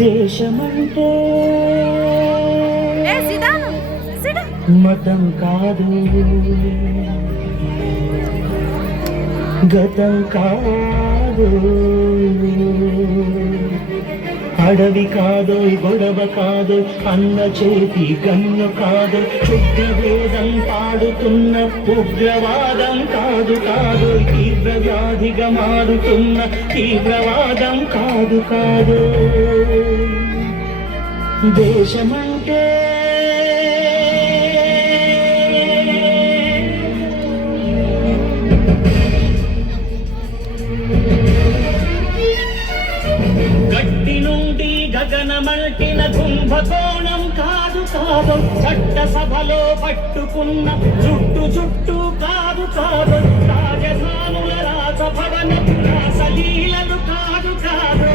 దేశమంటే మతం కాదు, గతం కాదు, అడవి కాదు, గొడవ కాదు, అన్న చేతి గన్ను కాదు, క్షుద్రవేదం పాడుతున్న ఉగ్రవాదం కాదు కాదు, తీవ్ర వ్యాధిగా మారుతున్న తీవ్రవాదం కాదు కాదు. దేశమంటే గట్టి నుండి గగనమల్టిన కుంభకోణం కాదు కాదు, చట్టసభలో పట్టుకున్న జుట్టు జుట్టు కాదు కాదు, రాజధానుల రాజభవన రాసలీలలు కాదు కాదు,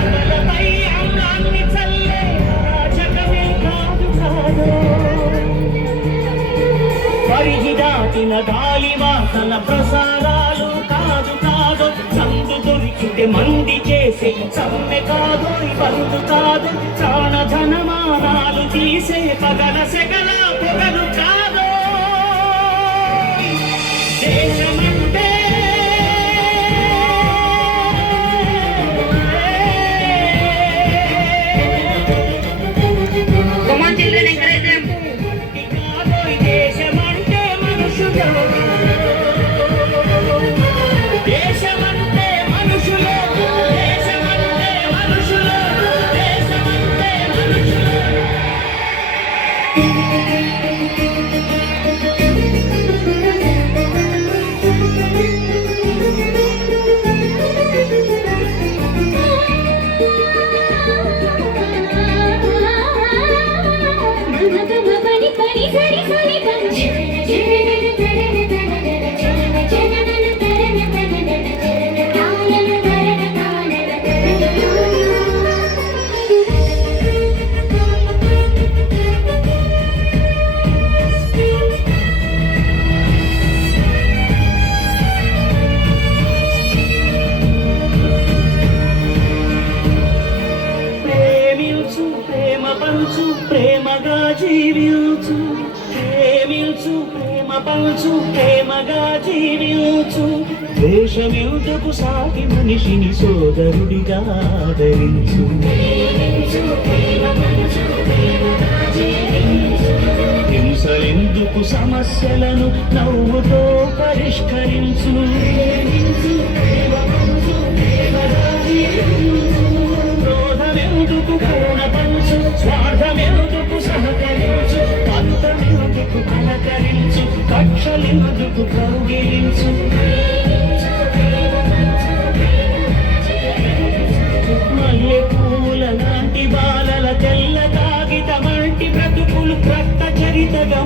అమలపై అమ్రాన్ని చల్లే రాజకమే కాదు కాదు, పరిధి దాటిన గాలి వాసన ప్రసారాలు కాదు కాదు, సందు దొరికితే మంది చేసే సమ్మె కాదు, బంధు కాదు, ప్రాణధనమానాలు తీసే పగల సెగల పొగలు కాదు. దేశమంటే దేశమంటే మనుషులు, దేశమంటే మనుషులు, దేశమంటే మనుషులు, దేశమంటే మనుషులు. పంచు ప్రేమగా జీవించు, ప్రేమించు ప్రేమ పంచు ప్రేమగా జీవించు, ద్వేషమెందుకు సాటి మనిషిని సోదరుడిగా ఆదరించు, హింసలెందుకు సమస్యలను నవ్వుతో పరిష్కరించు, క్రోధమెందుకు పూర్ణ పంచు, స్వార్థమెందుకు సహకరించు, అంతమెందుకు అలకరించు, కక్షలెందుకు కౌగిలించు, మల్లె పూల లాంటి బాలల తెల్ల కాగితమంటి బ్రతుకులు రక్త చరితగా